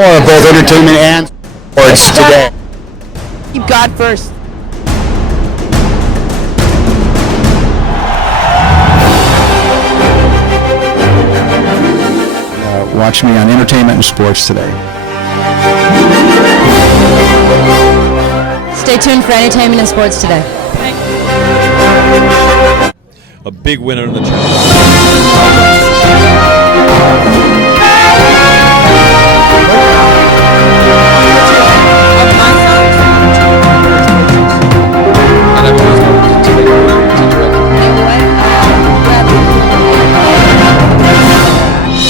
Or both entertainment and sports today. Keep God first. Watch me on entertainment and sports today. Stay tuned for entertainment and sports today. A big winner in the channel.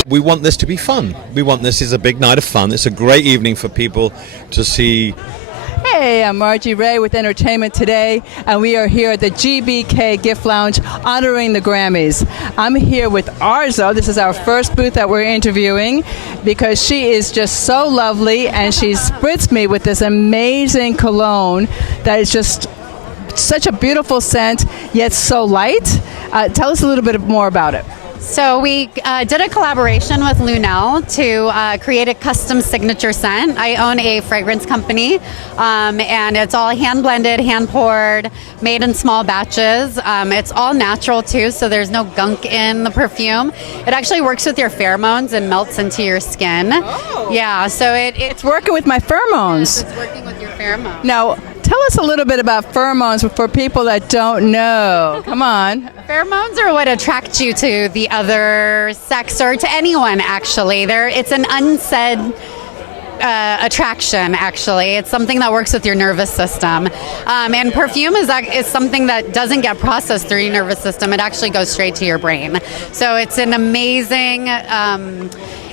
We want this to be fun. We want this is a big night of fun. It's a great evening for people to see. Hey, I'm Margie Ray with Entertainment Today, and we are here at the GBK Gift Lounge honoring the Grammys. I'm here with Arzo. This is our first booth that we're interviewing because she is just so lovely, and she spritzed me with this amazing cologne that is just such a beautiful scent, yet so light. Tell us a little bit more about it. So we did a collaboration with Lunel to create a custom signature scent. I own a fragrance company, and it's all hand blended, hand poured, made in small batches. It's all natural too, so there's no gunk in the perfume. It actually works with your pheromones and melts into your skin. Oh. Yeah, so it's working with my pheromones. Yes, it's working with your pheromones. Now, tell us a little bit about pheromones for people that don't know. Come on. Pheromones are what attract you to the other sex or to anyone, actually. It's an unsaid attraction, actually. It's something that works with your nervous system. And perfume is something that doesn't get processed through your nervous system. It actually goes straight to your brain. So it's an amazing...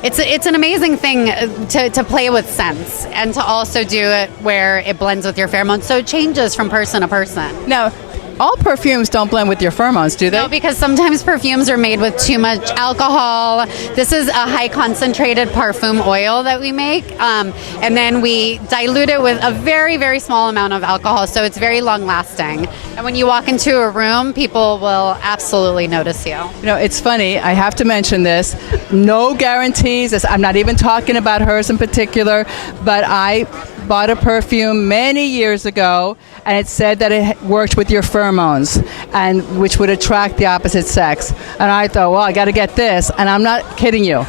It's an amazing thing to play with scents and to also do it where it blends with your pheromones. So it changes from person to person. Now, all perfumes don't blend with your pheromones, do they? No, because sometimes perfumes are made with too much alcohol. This is a high concentrated parfum oil that we make. And then we dilute it with a very, very small amount of alcohol, so it's very long lasting. And when you walk into a room, people will absolutely notice you. You know, it's funny, I have to mention this. No guarantees. I'm not even talking about hers in particular, but I bought a perfume many years ago, and it said that it worked with your pheromones, and which would attract the opposite sex. And I thought, well, I got to get this, and I'm not kidding you.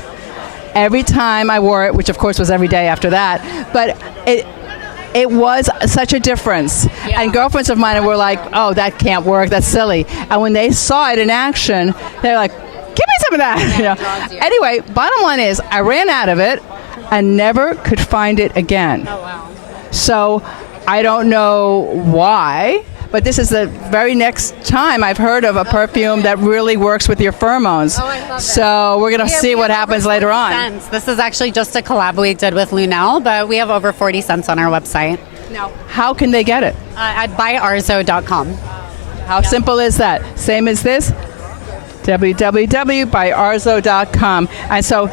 Every time I wore it, which of course was every day after that, but it was such a difference. Yeah. And girlfriends of mine were like, oh, that can't work, that's silly. And when they saw it in action, they're like, give me some of that. Yeah, you know? Anyway, bottom line is, I ran out of it and never could find it again. Oh, wow. So I don't know why, but this is the very next time I've heard of a perfume that really works with your pheromones. Oh, I love it. So we're going to see what happens later on. Scents. This is actually just a collab we did with Lunel, but we have over 40 scents on our website. Now, how can they get it? At buyarzo.com. How simple is that? Same as this? www.buyarzo.com. And so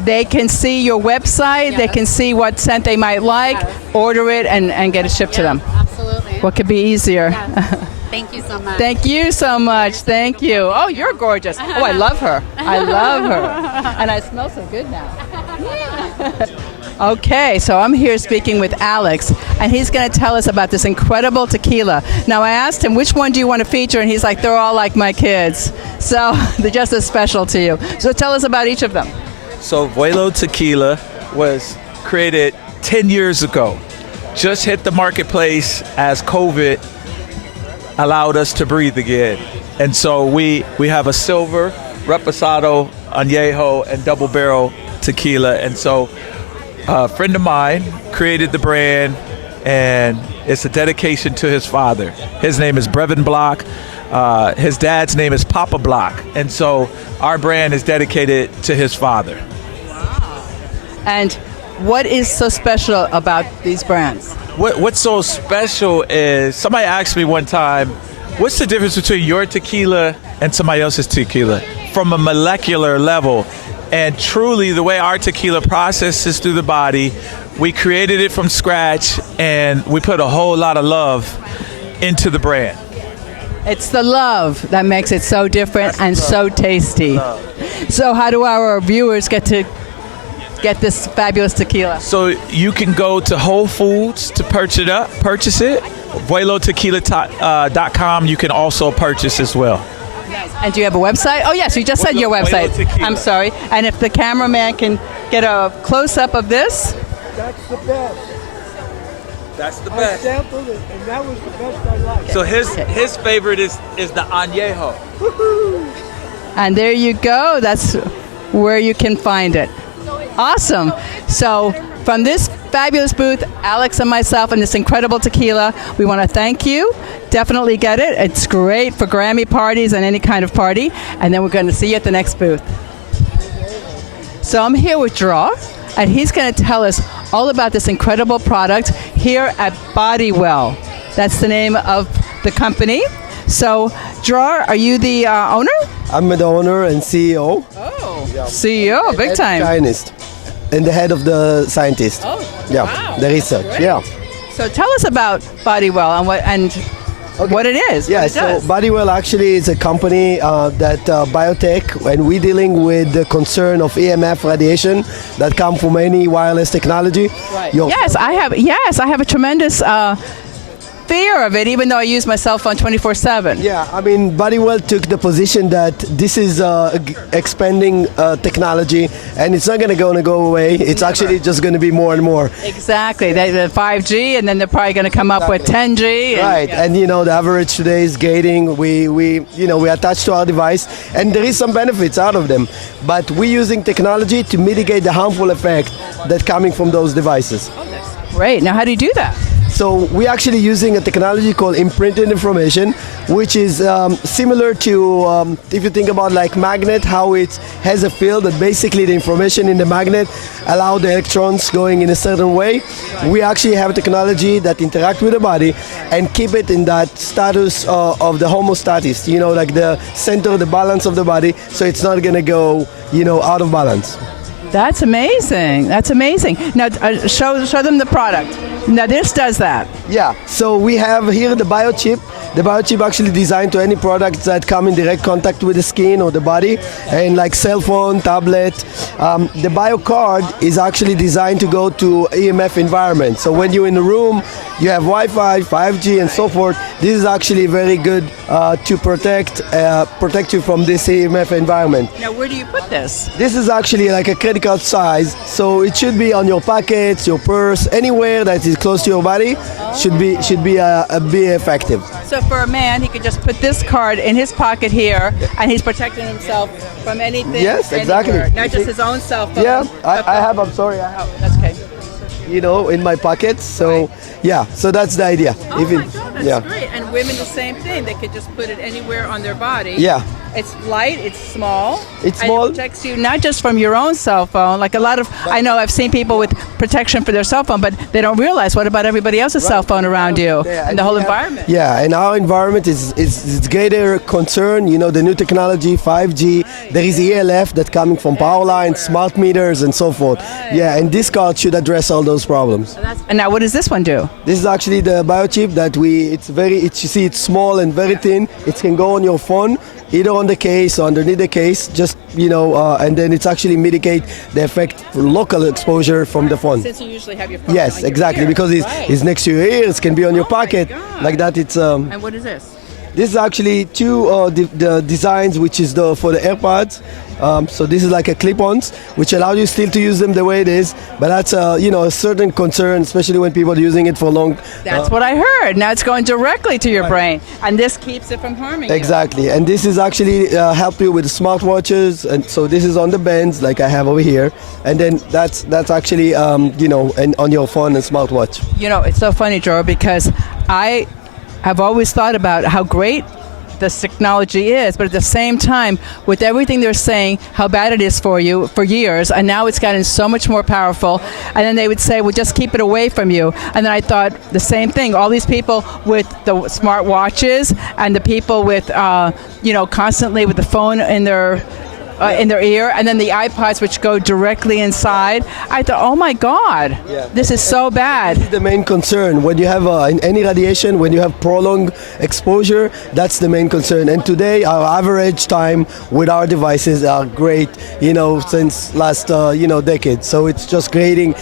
they can see your website, they can see what scent they might like, order it, and get it shipped to them. Absolutely. What could be easier? Yes. Thank you so much. Thank you so much. Thank you. Oh, you're gorgeous. Oh, I love her. I love her. And I smell so good now. Okay, so I'm here speaking with Alex, and he's going to tell us about this incredible tequila. Now, I asked him, which one do you want to feature? And he's like, they're all like my kids. So they're just as special to you. So tell us about each of them. So Vuelo Tequila was created 10 years ago. Just hit the marketplace as COVID allowed us to breathe again. And so we have a silver, reposado, añejo, and double barrel tequila. And so a friend of mine created the brand, and it's a dedication to his father. His name is Brevin Block. His dad's name is Papa Block. And so our brand is dedicated to his father. And what is so special about these brands? What's so special is, somebody asked me one time, what's the difference between your tequila and somebody else's tequila from a molecular level? And truly, the way our tequila processes through the body, we created it from scratch, and we put a whole lot of love into the brand. It's the love that makes it so different and so tasty. So how do our viewers get get this fabulous tequila? So you can go to Whole Foods to purchase it. VueloTequila.com you can also purchase as well. And do you have a website? Oh, yes, you just said your website. I'm sorry. And if the cameraman can get a close-up of this. That's the best. That's the I best. sampled it, and that was the best I liked. So his favorite is the añejo. And there you go. That's where you can find it. Awesome. So from this fabulous booth, Alex and myself, and this incredible tequila, we want to thank you. Definitely get it. It's great for Grammy parties and any kind of party. And then we're going to see you at the next booth. So I'm here with Draw, and he's going to tell us all about this incredible product here at Bodywell. That's the name of the company. So, Draw, are you the owner? I'm the owner and CEO. Oh, CEO, big time. Scientist. And the head of the scientist. Oh, yeah, wow. the research. Great. Yeah. So tell us about Bodywell and what it is. Yeah, what it so does. Bodywell actually is a company that biotech, and we're dealing with the concern of EMF radiation that come from any wireless technology. Right. Yes, I have a tremendous fear of it, even though I use my cell phone 24/7. Yeah, I mean, Bodywell took the position that this is expanding technology, and it's not going to go away. It's actually just going to be more and more. Exactly. The 5G, and then they're probably going to come up with 10G. Right, and you know the average today is gating. We attach to our device, and there is some benefits out of them, but we're using technology to mitigate the harmful effect that coming from those devices. Great. Now, how do you do that? So we're actually using a technology called imprinted information, which is similar to, if you think about like magnet, how it has a field that basically the information in the magnet allow the electrons going in a certain way. We actually have technology that interact with the body and keep it in that status of the homeostasis, like the center, the balance of the body, so it's not going to go, out of balance. That's amazing. That's amazing. Now, show them the product. Now, this does that. Yeah. So we have here the biochip. The biochip actually designed to any products that come in direct contact with the skin or the body, and like cell phone, tablet. The biocard is actually designed to go to EMF environment. So when you're in a room, you have Wi-Fi, 5G, and so forth. This is actually very good to protect you from this EMF environment. Now, where do you put this? This is actually like a credit card size, so it should be on your pockets, your purse, anywhere that is close to your body. Should be effective. So for a man, he could just put this card in his pocket here, and he's protecting himself from anything. Yes, exactly. Anywhere. Not just his own cell phone. Yeah, I have. I'm sorry. I have. Oh, that's okay. In my pockets. So so that's the idea. Oh my God, that's great. And women, the same thing. They could just put it anywhere on their body. Yeah. It's light, it's small. It's small. And it protects you not just from your own cell phone. Like I know I've seen people with protection for their cell phone, but they don't realize what about everybody else's cell phone around you and the whole environment. Yeah, and our environment is greater concern. The new technology, 5G. There is ELF that coming from power lines, smart meters, and so forth. Yeah, and this card should address all those problems. And now, what does this one do? This is actually the biochip that you see it's small and very thin. It can go on your phone, either on the case or underneath the case, just, and then it's actually mitigate the effect for local exposure from the phone. Since you usually have your phone Yes, on exactly, your ear. because it's next to your ears, can be on your pocket, like that. It's And what is this? This is actually two the designs, which is for the AirPods. So this is like a clip-ons, which allow you still to use them the way it is, but that's a certain concern, especially when people are using it for long. That's what I heard. Now it's going directly to your brain, and this keeps it from harming you. Exactly, and this is actually help you with smartwatches, and so this is on the bands like I have over here, and then that's actually and on your phone and smartwatch. It's so funny, Joe, because I have always thought about how great this technology is, but at the same time, with everything they're saying, how bad it is for you for years, and now it's gotten so much more powerful, and then they would say, well, just keep it away from you. And then I thought the same thing. All these people with the smart watches and the people with, constantly with the phone in their in their ear, and then the iPods which go directly inside. I thought, oh my God, this is so bad. This is the main concern. When you have any radiation, when you have prolonged exposure, that's the main concern. And today, our average time with our devices are great, since last, decade. So it's just creating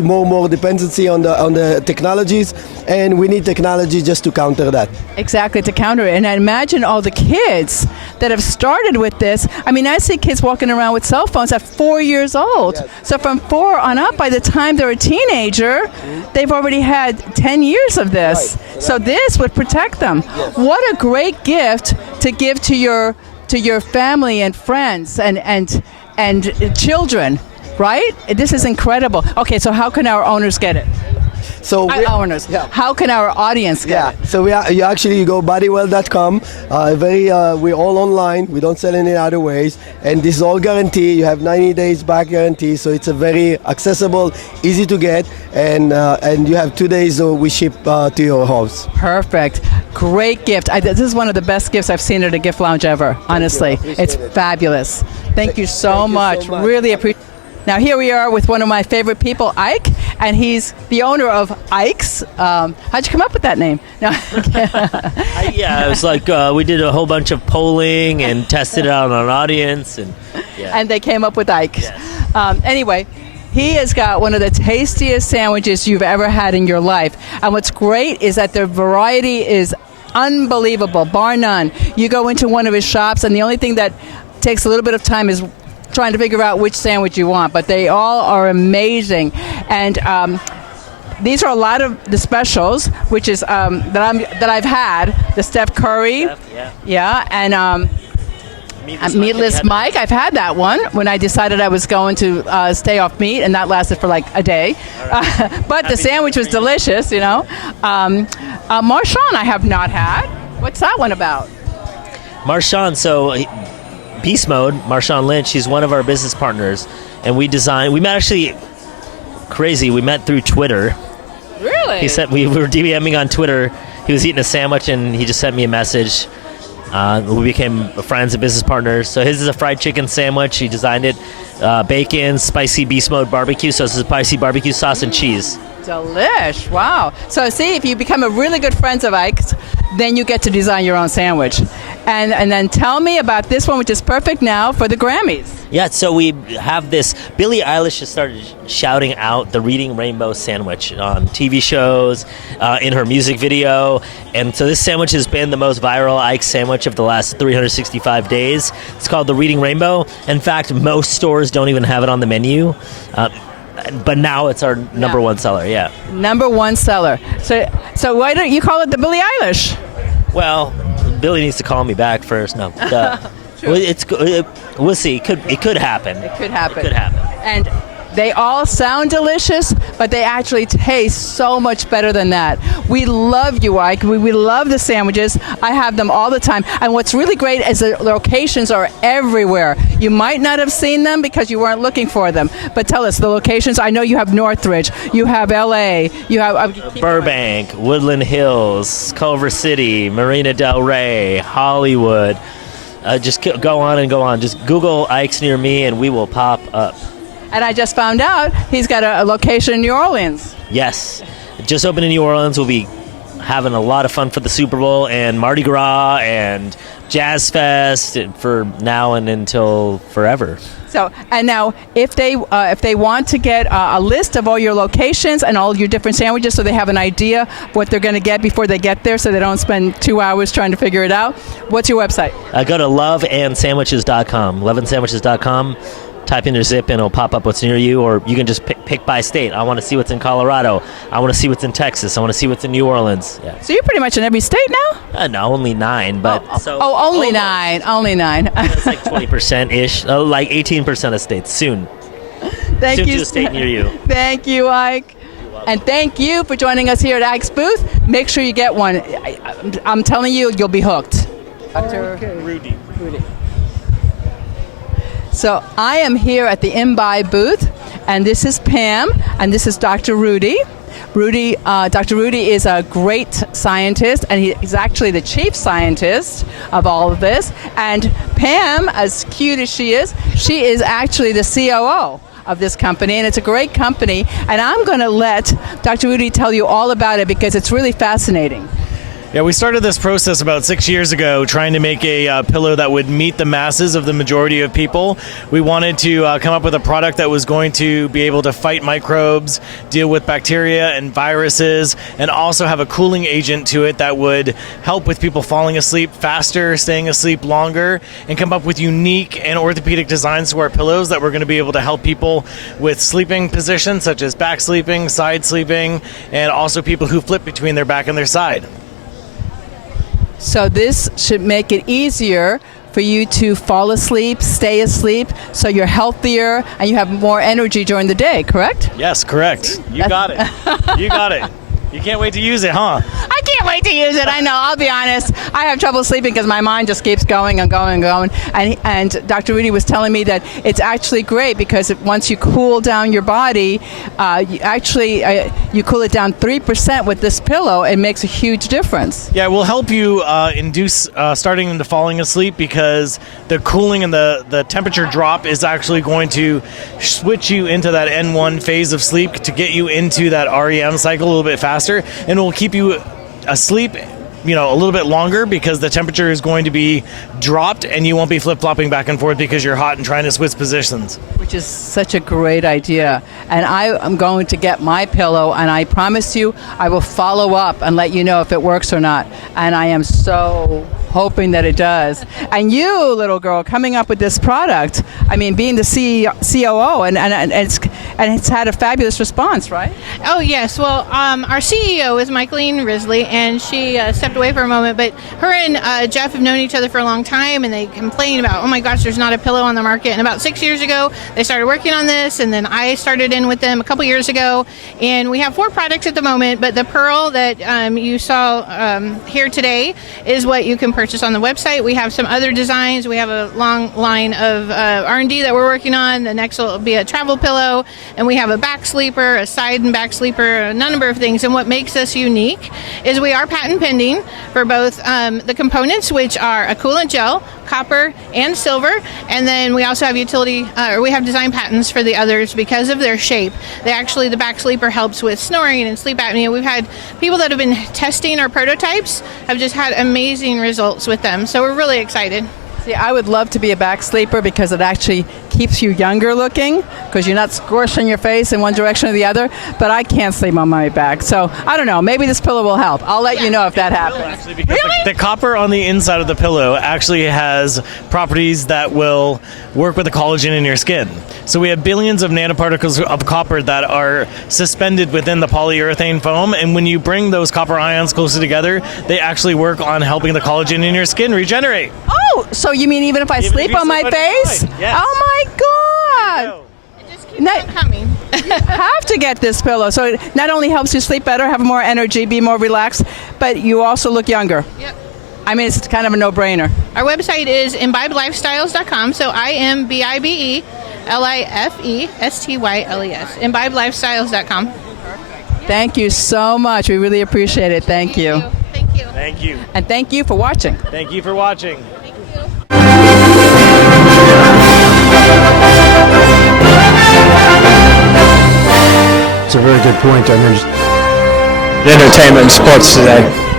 more and more dependency on the technologies, and we need technology just to counter that. Exactly, to counter it. And I imagine all the kids that have started with this. I mean, I see kids walking around with cell phones at 4 years old. Yes. So from 4 on up, by the time they're a teenager, they've already had 10 years of this. Right. So this would protect them. Yes. What a great gift to give to your family and friends and children, right? This is incredible. Okay, so how can our owners get it? So Owners. Yeah. How can our audience get it? So you go bodywell.com. We're all online. We don't sell any other ways, and this is all guaranteed. You have 90 days back guarantee, so it's a very accessible, easy to get, and you have 2 days we ship to your house. Perfect. Great gift. This is one of the best gifts I've seen at a gift lounge ever, honestly. It's fabulous. Thank you so much. Really appreciate it. Now here we are with one of my favorite people, Ike, and he's the owner of Ike's. How'd you come up with that name? No. It was like we did a whole bunch of polling and tested it out on an audience. And they came up with Ike's. Yes. Anyway, he has got one of the tastiest sandwiches you've ever had in your life. And what's great is that the variety is unbelievable, bar none. You go into one of his shops, and the only thing that takes a little bit of time is trying to figure out which sandwich you want, but they all are amazing. And these are a lot of the specials, which is that I've had. The Steph Curry, and Meatless Mike. I've had that one when I decided I was going to stay off meat, and that lasted for like a day. Right. But the sandwich was delicious, Marchand I have not had. What's that one about? Marchand, Beast Mode, Marshawn Lynch, she's one of our business partners, and we met actually crazy. We met through Twitter. Really? He said we were DMing on Twitter. He was eating a sandwich, and he just sent me a message. We became friends and business partners. So his is a fried chicken sandwich. He designed it, bacon, spicy Beast Mode barbecue. So it's a spicy barbecue sauce and cheese. Delish. Wow. So see, if you become a really good friend of Ike's, then you get to design your own sandwich. And then tell me about this one, which is perfect now for the Grammys. Yeah, so we have this. Billie Eilish has started shouting out the Reading Rainbow sandwich on TV shows, in her music video. And so this sandwich has been the most viral Ike sandwich of the last 365 days. It's called the Reading Rainbow. In fact, most stores don't even have it on the menu. But now it's our number one seller, yeah. Number one seller. So why don't you call it the Billie Eilish? Well, Billy needs to call me back first. No, we'll see. It could happen. It could happen. It could happen. And they all sound delicious, but they actually taste so much better than that. We love you, Ike. We love the sandwiches. I have them all the time. And what's really great is the locations are everywhere. You might not have seen them because you weren't looking for them. But tell us the locations. I know you have Northridge, you have LA, you have Burbank, Woodland Hills, Culver City, Marina Del Rey, Hollywood. Just go on and go on. Just Google Ike's near me and we will pop up. And I just found out he's got a location in New Orleans. Yes. Just opened in New Orleans. We'll be having a lot of fun for the Super Bowl and Mardi Gras and Jazz Fest for now and until forever. So, and now, if they want to get a list of all your locations and all your different sandwiches so they have an idea what they're going to get before they get there so they don't spend 2 hours trying to figure it out, what's your website? Go to loveandsandwiches.com, loveandsandwiches.com. Type in your zip and it'll pop up what's near you, or you can just pick by state. I want to see what's in Colorado. I want to see what's in Texas. I want to see what's in New Orleans. Yeah. So you're pretty much in every state now? No, only 9. But only 9. Only 9. That's like 20%-ish. Like 18% of states soon. Thank you. To a state near you. Thank you, Ike. And thank you for joining us here at Ike's booth. Make sure you get one. I'm telling you, you'll be hooked. Dr. Rudy. So I am here at the Imbibe booth, and this is Pam, and this is Dr. Rudy. Dr. Rudy is a great scientist, and he's actually the chief scientist of all of this. And Pam, as cute as she is actually the COO of this company, and it's a great company. And I'm going to let Dr. Rudy tell you all about it because it's really fascinating. Yeah, we started this process about 6 years ago trying to make a pillow that would meet the masses of the majority of people. We wanted to come up with a product that was going to be able to fight microbes, deal with bacteria and viruses, and also have a cooling agent to it that would help with people falling asleep faster, staying asleep longer, and come up with unique and orthopedic designs to our pillows that were going to be able to help people with sleeping positions such as back sleeping, side sleeping, and also people who flip between their back and their side. So this should make it easier for you to fall asleep, stay asleep, so you're healthier and you have more energy during the day, correct? Yes, correct. You got it. You got it. You can't wait to use it, huh? I can't wait to use it. I know. I'll be honest. I have trouble sleeping because my mind just keeps going and going and going. And Dr. Rudy was telling me that it's actually great because once you cool down your body, you cool it down 3% with this pillow. It makes a huge difference. Yeah, it will help you induce starting into falling asleep because the cooling and the temperature drop is actually going to switch you into that N1 phase of sleep to get you into that REM cycle a little bit faster. And it will keep you asleep, a little bit longer because the temperature is going to be dropped and you won't be flip-flopping back and forth because you're hot and trying to switch positions. Which is such a great idea. And I am going to get my pillow, and I promise you I will follow up and let you know if it works or not. And I am so hoping that it does. And you, little girl, coming up with this product, I mean, being the COO, and it's had a fabulous response, right? Oh, yes. Well, our CEO is Michaeline Risley, and she stepped away for a moment, but her and Jeff have known each other for a long time, and they complain about, oh my gosh, there's not a pillow on the market. And about 6 years ago, they started working on this, and then I started in with them a couple years ago, and we have 4 products at the moment, but the Pearl that you saw here today is what you can purchase on the website. We have some other designs. We have a long line of R&D that we're working on. The next will be a travel pillow, and we have a back sleeper, a side and back sleeper, a number of things. And what makes us unique is we are patent pending for both the components, which are a coolant gel, copper, and silver. And then we also have we have design patents for the others because of their shape. The back sleeper helps with snoring and sleep apnea. We've had people that have been testing our prototypes have just had amazing results with them. So we're really excited. See, I would love to be a back sleeper because it actually keeps you younger looking because you're not squishing your face in one direction or the other, but I can't sleep on my back. So I don't know, maybe this pillow will help. I'll let you know if that happens. Actually, because the copper on the inside of the pillow actually has properties that will work with the collagen in your skin. So we have billions of nanoparticles of copper that are suspended within the polyurethane foam, and when you bring those copper ions closer together, they actually work on helping the collagen in your skin regenerate. Oh, so you mean even if I sleep on my face? Yes. Oh my God! It just keeps on coming. You have to get this pillow. So it not only helps you sleep better, have more energy, be more relaxed, but you also look younger. Yep. I mean, it's kind of a no-brainer. Our website is imbibelifestyles.com. So IMBIBELIFESTYLES. imbibelifestyles.com. Thank you so much. We really appreciate it. Thank you. Thank you. Thank you. And thank you for watching. Thank you for watching. It's a very good point. I mean, Entertainment and sports today.